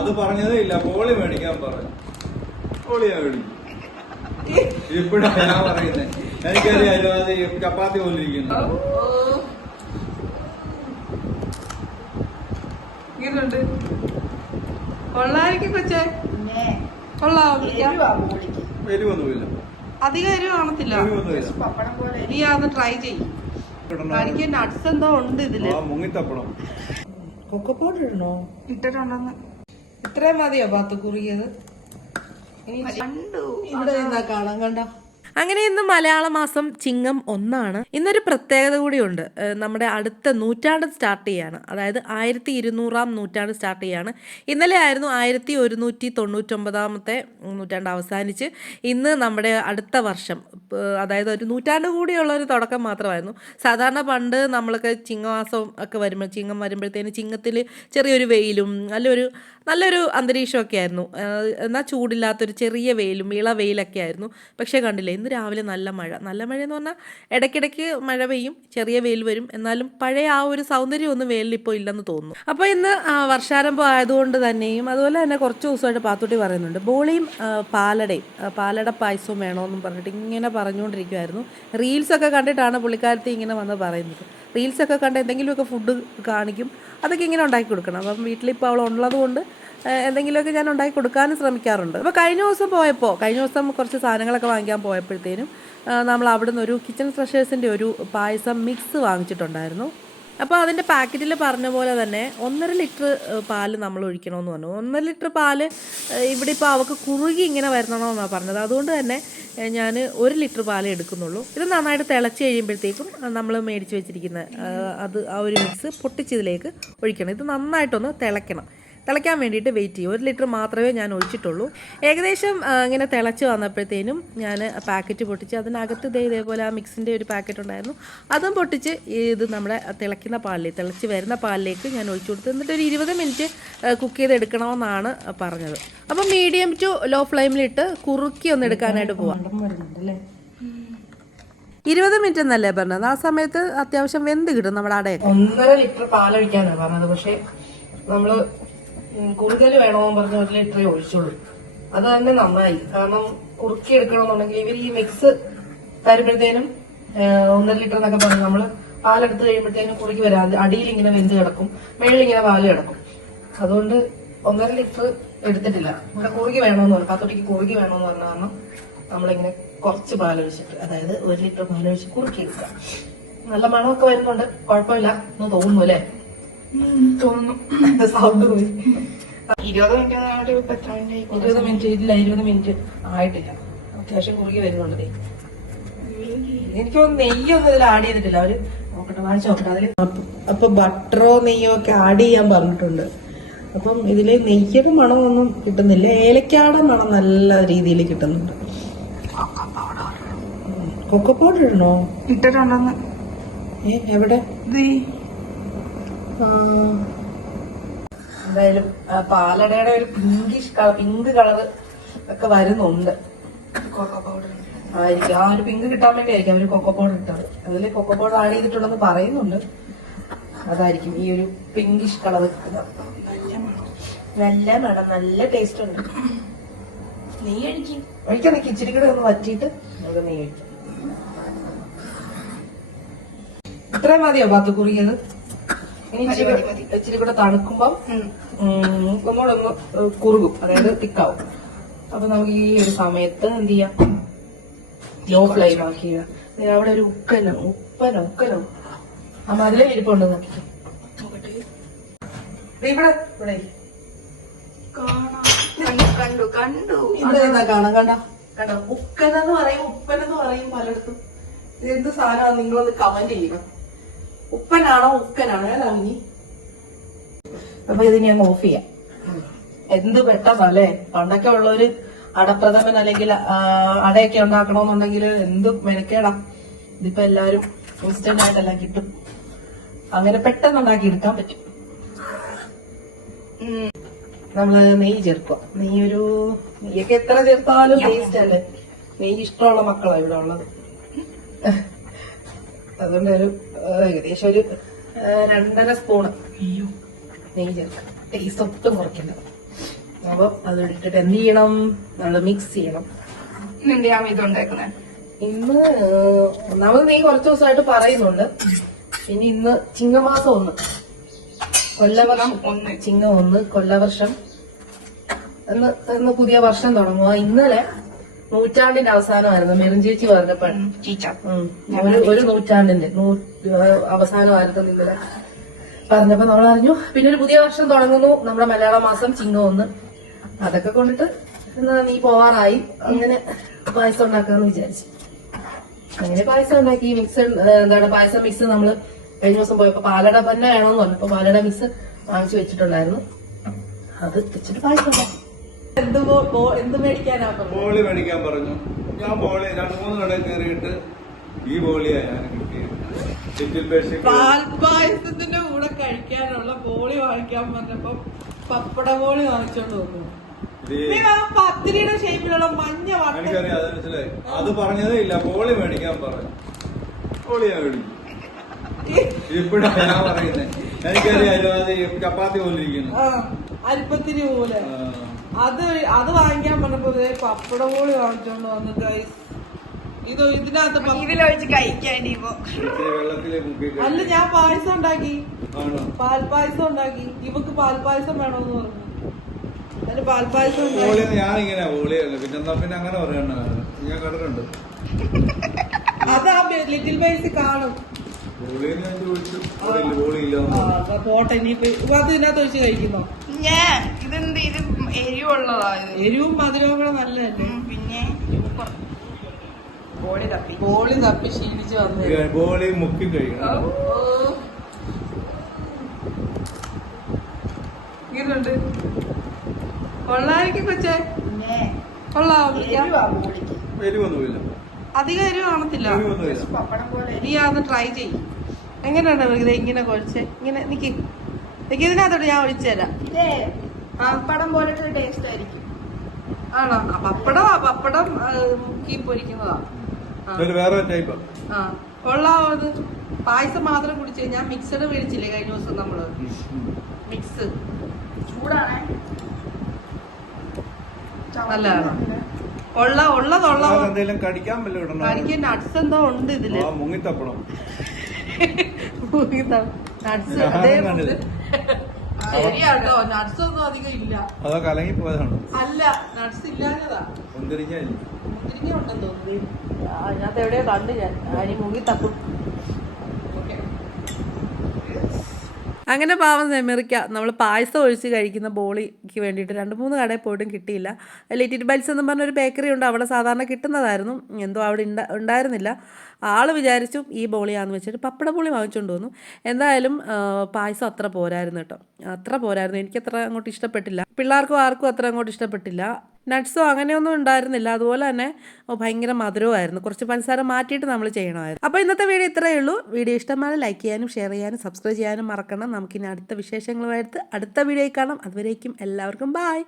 അത് പറഞ്ഞതേ ഇല്ല. ബോളി മേടിക്കാൻ പറഞ്ഞു. ബോളിയാ മേടിക്കും. ഇപ്പോഴാണ് ഞാൻ പറയുന്നത്. എനിക്കറിയാലോ അത് ചപ്പാത്തി പോലെ ഇരിക്കുന്നു. കൊള്ളായിരിക്കും കൊച്ചേ. കൊള്ളാം. എരിവൊന്നുമില്ല. അധികം എരിവ് കാണത്തില്ല. നീ അതൊന്ന് ട്രൈ ചെയ്യും. എനിക്ക് നട്ട്സ് എന്തോ ഉണ്ട് ഇതില്. മുങ്ങിത്തപ്പണം. കൊക്കോ പൗഡർ ഇടണോ? ഇട്ടിട്ടുണ്ടെന്ന്. ഇത്രയും മതിയോ പാത്ത് കുറിയത്? ഇവിടെ നിന്നാ കാണാൻ കണ്ട. അങ്ങനെ ഇന്ന് മലയാള മാസം ചിങ്ങം 1 ഇന്നൊരു പ്രത്യേകത കൂടിയുണ്ട്. നമ്മുടെ അടുത്ത നൂറ്റാണ്ട് സ്റ്റാർട്ട് ചെയ്യാണ്. അതായത് 1200-ാം നൂറ്റാണ്ട് സ്റ്റാർട്ട് ചെയ്യാണ്. ഇന്നലെ ആയിരുന്നു 1199-ാമത്തെ നൂറ്റാണ്ട് അവസാനിച്ച് ഇന്ന് നമ്മുടെ അടുത്ത വർഷം, അതായത് ഒരു നൂറ്റാണ്ട് കൂടിയുള്ള ഒരു തുടക്കം മാത്രമായിരുന്നു. സാധാരണ പണ്ട് നമ്മളൊക്കെ ചിങ്ങമാസം ഒക്കെ വരുമ്പോൾ, ചിങ്ങം വരുമ്പോഴത്തേന് ചിങ്ങത്തിൽ ചെറിയൊരു വെയിലും നല്ലൊരു അന്തരീക്ഷമൊക്കെ ആയിരുന്നു. എന്നാൽ ചൂടില്ലാത്തൊരു ചെറിയ വെയിലും വെയിലൊക്കെ ആയിരുന്നു. പക്ഷേ കണ്ടില്ലേ, ഇന്ന് രാവിലെ നല്ല മഴയെന്ന് പറഞ്ഞാൽ ഇടയ്ക്കിടയ്ക്ക് മഴ പെയ്യും, ചെറിയ വെയിൽ വരും. എന്നാലും പഴയ ആ ഒരു സൗന്ദര്യമൊന്നും വെയിലിൽ ഇപ്പോൾ ഇല്ലെന്ന് തോന്നുന്നു. അപ്പോൾ ഇന്ന് വർഷാരംഭം ആയതുകൊണ്ട് തന്നെയും അതുപോലെ തന്നെ കുറച്ച് ദിവസമായിട്ട് പാത്തുട്ടി പറയുന്നുണ്ട് ബോളിയും പാലട പായസവും വേണമെന്നും പറഞ്ഞിട്ട് ഇങ്ങനെ പറഞ്ഞുകൊണ്ടിരിക്കുമായിരുന്നു. റീൽസൊക്കെ കണ്ടിട്ടാണ് പുള്ളിക്കാരത്തി ഇങ്ങനെ വന്ന് പറയുന്നത്. റീൽസൊക്കെ കണ്ട് എന്തെങ്കിലുമൊക്കെ ഫുഡ് കാണിക്കും, അതൊക്കെ ഇങ്ങനെ ഉണ്ടാക്കി കൊടുക്കണം. അപ്പം വീട്ടിലിപ്പോൾ അവൾ ഉള്ളത് കൊണ്ട് എന്തെങ്കിലുമൊക്കെ ഞാൻ ഉണ്ടാക്കി കൊടുക്കാനും ശ്രമിക്കാറുണ്ട്. അപ്പോൾ കഴിഞ്ഞ ദിവസം കുറച്ച് സാധനങ്ങളൊക്കെ വാങ്ങിക്കാൻ പോയപ്പോഴത്തേനും നമ്മൾ അവിടെ നിന്ന് ഒരു കിച്ചൺ ട്രഷേഴ്സിൻ്റെ ഒരു പായസം മിക്സ് വാങ്ങിച്ചിട്ടുണ്ടായിരുന്നു. അപ്പോൾ അതിൻ്റെ പാക്കറ്റിൽ പറഞ്ഞ പോലെ തന്നെ 1.5 ലിറ്റർ പാല് നമ്മൾ ഒഴിക്കണമെന്ന് പറഞ്ഞു. 1.5 ലിറ്റർ പാല് ഇവിടെ ഇപ്പോൾ അവൾക്ക് കുറുകി ഇങ്ങനെ വരണമെന്നാണ് പറഞ്ഞത്. അതുകൊണ്ട് തന്നെ ഞാൻ 1 ലിറ്റർ പാലേ എടുക്കുന്നുള്ളൂ. ഇത് നന്നായിട്ട് തിളച്ച് കഴിയുമ്പോഴത്തേക്കും നമ്മൾ മേടിച്ച് വെച്ചിരിക്കുന്ന ആ ഒരു മിക്സ് പൊട്ടിച്ചതിലേക്ക് ഒഴിക്കണം. ഇത് നന്നായിട്ടൊന്ന് തിളയ്ക്കാൻ വേണ്ടിയിട്ട് വെയിറ്റ് ചെയ്യും. 1 ലിറ്റർ മാത്രമേ ഞാൻ ഒഴിച്ചിട്ടുള്ളൂ. ഏകദേശം ഇങ്ങനെ തിളച്ച് വന്നപ്പോഴത്തേനും ഞാൻ പാക്കറ്റ് പൊട്ടിച്ച് അതിനകത്ത് ഇതേപോലെ ആ മിക്സിൻ്റെ ഒരു പാക്കറ്റ് ഉണ്ടായിരുന്നു, അതും പൊട്ടിച്ച് ഇത് നമ്മുടെ തിളച്ച് വരുന്ന പാലിലേക്ക് ഞാൻ ഒഴിച്ചു കൊടുത്തു. എന്നിട്ട് ഒരു 20 മിനിറ്റ് കുക്ക് ചെയ്തെടുക്കണമെന്നാണ് പറഞ്ഞത്. അപ്പം മീഡിയം ടു ലോ ഫ്ലെയിമിലിട്ട് കുറുക്കി ഒന്ന് എടുക്കാനായിട്ട് പോവാം. 20 മിനിറ്റ് എന്നല്ലേ പറഞ്ഞത്? ആ സമയത്ത് അത്യാവശ്യം വെന്ത് കിട്ടും നമ്മുടെ അടയൊക്കെ. 1.5 ലിറ്റർ പാലൊഴിക്കാനാണ് പറഞ്ഞത്. പക്ഷേ നമ്മൾ കൂടുതൽ വേണമെന്ന് പറഞ്ഞ് 1 ലിറ്ററേ ഒഴിച്ചുള്ളൂ. അത് തന്നെ നന്നായി. കാരണം കുറുക്കി എടുക്കണമെന്നുണ്ടെങ്കിൽ ഇവർ ഈ മിക്സ് തരുമ്പോഴത്തേനും 1.5 ലിറ്റർ എന്നൊക്കെ പറഞ്ഞ് നമ്മൾ പാലെടുത്ത് കഴിയുമ്പോഴത്തേനും കുറുക്കി വരാം. അടിയിൽ ഇങ്ങനെ വെന്ത് കിടക്കും, മേളിൽ ഇങ്ങനെ പാല് കിടക്കും. അതുകൊണ്ട് 1.5 ലിറ്റർ എടുത്തിട്ടില്ല. ഇവിടെ കുറുകി വേണമെന്ന് പറഞ്ഞു, പാത്തോട്ടിക്ക് കുറുകി വേണമെന്ന് പറഞ്ഞ കാരണം നമ്മളിങ്ങനെ കുറച്ച് പാലൊഴിച്ചിട്ട്, അതായത് 1 ലിറ്റർ പാലൊഴിച്ച് കുറുക്കി എടുക്കുക. നല്ല മണമൊക്കെ വരുന്നുണ്ട്, കുഴപ്പമില്ല എന്ന് തോന്നുന്നു അല്ലേ? തോന്നുന്നു. സൗണ്ട് പോയി. 20 മിനിറ്റ് ഇല്ല, 20 മിനിറ്റ് ആയിട്ടില്ല. അത്യാവശ്യം കുറുകി വരുന്നുണ്ട്. എനിക്കൊന്നും നെയ്യൊന്നും ഇതിൽ ആഡ് ചെയ്തിട്ടില്ല. അവര് വാങ്ങിച്ചു നോക്കട്ടെ അതില്. അപ്പൊ ബട്ടറോ നെയ്യോ ഒക്കെ ആഡ് ചെയ്യാൻ പറഞ്ഞിട്ടുണ്ട്. അപ്പം ഇതില് നെയ്യുടെ മണമൊന്നും കിട്ടുന്നില്ല, ഏലക്കാടെ മണം നല്ല രീതിയിൽ കിട്ടുന്നുണ്ട്. കൊക്കോ പൗഡർ ഇടണോ? ഇട്ടിട്ടുണ്ടെന്ന്. എവിടെ? എന്തായാലും പാലടയുടെ ഒരു പിങ്ക് കളറ് ഒക്കെ വരുന്നുണ്ട്. കൊക്കോ പൗഡർ ആയിരിക്കും. ആ ഒരു പിങ്ക് കിട്ടാൻ വേണ്ടി ആയിരിക്കും അവര് കൊക്കോ പൗഡർ ഇട്ടത്. അതിൽ കൊക്കോ പൗഡർ ആഡ് ചെയ്തിട്ടുണ്ടെന്ന് പറയുന്നുണ്ട്. അതായിരിക്കും ഈ ഒരു പിങ്കിഷ് കളർ കിട്ടുന്നത്. നല്ല മണം, നല്ല ടേസ്റ്റ് ഉണ്ട്. നെയ്യ് ഒഴിക്കാൻ നിൽക്കി. ഇച്ചിരി കൂടെ ഒന്ന് വറ്റിയിട്ട് നമുക്ക് നെയ്യ് ഒഴിക്കാം. ഇത്രയും മതിയോ പാത്ത് കുറിയത്? ഇനി ഇച്ചിരി കൂടെ തണുക്കുമ്പം ഒന്നുകൂടെ ഒന്ന് കുറുകും, അതായത് തിക്കാവും. അപ്പൊ നമുക്ക് ഈ ഒരു സമയത്ത് എന്ത് ചെയ്യാം, ലോ ഫ്ലെയിം ആക്കി. അവിടെ ഒരു ഉപ്പനോ ആ മതിലെ ഇരിപ്പുണ്ട്, നോക്കി. ഇവിടെ കണ്ടു ഇവിടെ കാണാം. കണ്ടോ ഉപ്പനെന്ന് പറയും പലയിടത്തും. ഇതെന്ത് സാധനമാണ് നിങ്ങളൊന്ന് കമന്റ് ചെയ്യണം. ഉപ്പനാണോ ഉക്കനാണോ ഏതാ ഇനി? അപ്പൊ ഇത് ഞാൻ ഓഫ് ചെയ്യാം. എന്ത് പെട്ടെന്നല്ലേ. പണ്ടൊക്കെ ഉള്ളൊരു അടപ്രഥമൻ അല്ലെങ്കിൽ അടയൊക്കെ ഉണ്ടാക്കണമെന്നുണ്ടെങ്കിൽ എന്ത് മെനക്കേടാ. ഇതിപ്പോ എല്ലാവരും ഇൻസ്റ്റന്റ് ആയിട്ടെല്ലാം കിട്ടും. അങ്ങനെ പെട്ടെന്ന് ഉണ്ടാക്കി എടുക്കാൻ പറ്റും. നമ്മള് നെയ്യ് ചേർക്കുക. നെയ്യൊക്കെ എത്ര ചേർത്താലും ടേസ്റ്റ് അല്ലേ. നെയ്യ് ഇഷ്ടമുള്ള മക്കളാണ് ഇവിടെ ഉള്ളത്. അതുകൊണ്ട് ഏകദേശം ഒരു 2.5 സ്പൂണ് നെയ്യ് ചേർക്കാം. ടേസ്റ്റ് ഒട്ടും കുറയ്ക്കേണ്ടത്. അപ്പൊ അത് ഇട്ടിട്ട് എന്ത് ചെയ്യണം, നമ്മൾ മിക്സ് ചെയ്യണം. എന്തിനാ ഇത് ഉണ്ടാക്കുന്നത്? ഇന്ന് ഒന്നാമത് നീ കുറച്ച് ദിവസമായിട്ട് പറയുന്നുണ്ട്. പിന്നെ ഇന്ന് ചിങ്ങമാസം 1, കൊല്ലവർഷം 1, ചിങ്ങം 1 കൊല്ലവർഷം എന്ന് പുതിയ വർഷം തുടങ്ങുക. ഇന്നലെ നൂറ്റാണ്ടിന്റെ അവസാനമായിരുന്നു. മെറിൻ ചേച്ചി പറഞ്ഞപ്പോൾ ഒരു നൂറ്റാണ്ടിന്റെ അവസാനമായിരുന്നു ഇന്നലെ പറഞ്ഞപ്പോ നമ്മൾ അറിഞ്ഞു. പിന്നെ ഒരു പുതിയ വർഷം തുടങ്ങുന്നു, നമ്മുടെ മലയാള മാസം ചിങ്ങം 1. അതൊക്കെ കൊണ്ടിട്ട് നീ പോവാറായി. അങ്ങനെ പായസം ഉണ്ടാക്കാന്ന് വിചാരിച്ചു. അങ്ങനെ പായസം ഉണ്ടാക്കി. മിക്സ് പായസം മിക്സ് നമ്മള് കഴിഞ്ഞ ദിവസം പോയപ്പോ പാലട തന്നെ വേണമെന്ന് പറഞ്ഞപ്പോ പാലട മിക്സ് വാങ്ങിച്ചു വെച്ചിട്ടുണ്ടായിരുന്നു. അത് വെച്ചിട്ട് പായസം ഉണ്ടാക്കി. എന്ത് മേടിക്കാനാ? ബോളി മേടിക്കാൻ പറഞ്ഞു. ഞാൻ ബോളി 2-3 കടയിൽ കയറിയിട്ട് ഈ ബോളിയാ ഞാൻ കിട്ടിയത്. പാൽപായസത്തിന്റെ കൂടെ കഴിക്കാനുള്ള ബോളി വാങ്ങിക്കാൻ പറഞ്ഞപ്പോ പപ്പട ബോളി വാങ്ങിച്ചോണ്ട് വന്നു. പത്തിരിയുടെ ഷേപ്പിലുള്ള മഞ്ഞ എനിക്കറിയാം, അത് മനസ്സിലായി. അത് പറഞ്ഞതേ ഇല്ല. ബോളി മേടിക്കാൻ പറഞ്ഞു. ബോളിയാ മേടിക്കും. ഇപ്പോഴാ ഞാൻ പറയുന്നത്. എനിക്കറിയാലോ, അത് ചപ്പാത്തി പോലെ ഇരിക്കുന്നു, അരിപ്പത്തിരി പോലെ. അത് വാങ്ങിക്കാൻ പറഞ്ഞപ്പോ പപ്പട ബോളി വാങ്ങിച്ചോണ്ട് വന്നു. ഇതിനകത്ത് ഇതിലൊഴിച്ച് കഴിക്കാണ്ടി വെള്ളത്തിലെ മുക്കി. അല്ല, ഞാൻ പായസം ഉണ്ടാക്കി, പാൽപായസം ഉണ്ടാക്കി. ഇവക്ക് പാൽപായസം വേണമെന്ന് പറഞ്ഞു. അതിന് പാൽപായസം ഞാനിങ്ങനെ ബോളിയല്ല. പിന്നെ അങ്ങനെ പറയണ്ട, ഞാൻ കണ്ടിട്ടുണ്ട്. അതാ ലിറ്റിൽ ബേസ് കാണും. ബോളിയെന്ന് ഞാൻ ചോദിച്ചു, ബോളി ഇല്ല. പോട്ടെ, ഇനിയിപ്പോ അത് ഇതിനകത്ത് ഒഴിച്ച് കഴിക്കുന്നോ? ഇതെന്ത്, ഇത് എരിവുള്ളതാ. എരിവും മധുരവും കൂടെ നല്ലതല്ലേ. പിന്നെ ബോളി തപ്പി ക്ഷീണിച്ച് വന്നു. ബോളി മുക്കി കഴിക്കണം. ഇതുണ്ട് കൊള്ളായിരിക്കും കൊച്ചേ. കൊള്ളാം. എരിവൊന്നുമില്ല, അധികം എരിവ് കാണത്തില്ല. നീ അതൊന്ന് ട്രൈ ചെയ്യും. എങ്ങനെയുണ്ട് ഇത് ഇങ്ങനെ കുഴച്ചേ? ഇങ്ങനെ നിക്ക് ഇതിനകത്തോട്ട് ഞാൻ ഒഴിച്ചു തരാം. പപ്പടം പോലെ ടേസ്റ്റ് ആയിരിക്കും. ആണോ? പപ്പടം മുക്കി പൊരിക്കുന്നതാ. വേറെ ടൈപ്പ്. കൊള്ളാവോ? അത് പായസം മാത്രം കുടിച്ചേ. ഞാൻ മിക്സഡ് മേടിച്ചില്ലേ കഴിഞ്ഞ ദിവസം നമ്മള്. മിക്സ് ചൂടാണ്, നല്ലതാണോ? ഉള്ളതുള്ള എന്തെങ്കിലും കടിക്കാൻ കടിക്കാൻ നട്സ് എന്തോ ഉണ്ട് ഇതില്. മുങ്ങിത്തപ്പണം. നട്സ് ശരിയാട്ടോ. നട്സ് ഒന്നും അധികം ഇല്ല. അതോ കലങ്ങി പോയതാണ്? അല്ല, നട്സ് ഇല്ലാഞ്ഞതാ. മുന്തിരിങ്ങ ഉണ്ടെന്ന് തോന്നുന്നു. അതിനകത്ത് എവിടെയോ കണ്ടു ഞാൻ. അരി മുങ്ങി തപ്പും. അങ്ങനെ പാവം സെമിറിക്ക നമ്മൾ പായസം ഒഴിച്ച് കഴിക്കുന്ന ബോളിക്ക് വേണ്ടിയിട്ട് 2-3 കടയിൽ പോയിട്ടും കിട്ടിയില്ല. ലിറ്റിൽ ബൈറ്റ്സ് എന്നും പറഞ്ഞൊരു ബേക്കറി ഉണ്ട്, അവിടെ സാധാരണ കിട്ടുന്നതായിരുന്നു. എന്തോ അവിടെ ഉണ്ടായിരുന്നില്ല. ആൾ വിചാരിച്ചു ഈ ബോളിയാണെന്ന് വെച്ചിട്ട് പപ്പട ബോളി വാങ്ങിച്ചുകൊണ്ട് വന്നു. എന്തായാലും പായസം അത്ര പോരായിരുന്നു കേട്ടോ, അത്ര പോരായിരുന്നു. എനിക്കത്ര അങ്ങോട്ട് ഇഷ്ടപ്പെട്ടില്ല, പിള്ളേർക്കും ആർക്കും അത്ര അങ്ങോട്ട് ഇഷ്ടപ്പെട്ടില്ല. നട്ട്സോ അങ്ങനെയൊന്നും ഉണ്ടായിരുന്നില്ല. അതുപോലെ തന്നെ ഭയങ്കര മധുരമായിരുന്നു. കുറച്ച് പഞ്ചസാര മാറ്റിയിട്ട് നമ്മൾ ചെയ്യണമായിരുന്നു. അപ്പോൾ ഇന്നത്തെ വീഡിയോ ഇത്രയേ ഉള്ളൂ. വീഡിയോ ഇഷ്ടമായി ലൈക്ക് ചെയ്യാനും ഷെയർ ചെയ്യാനും സബ്സ്ക്രൈബ് ചെയ്യാനും മറക്കണം. നമുക്കിനി അടുത്ത വിശേഷങ്ങളുമായിട്ട് അടുത്ത വീഡിയോയിൽ കാണാം. അതുവരേക്കും എല്ലാവർക്കും ബൈ.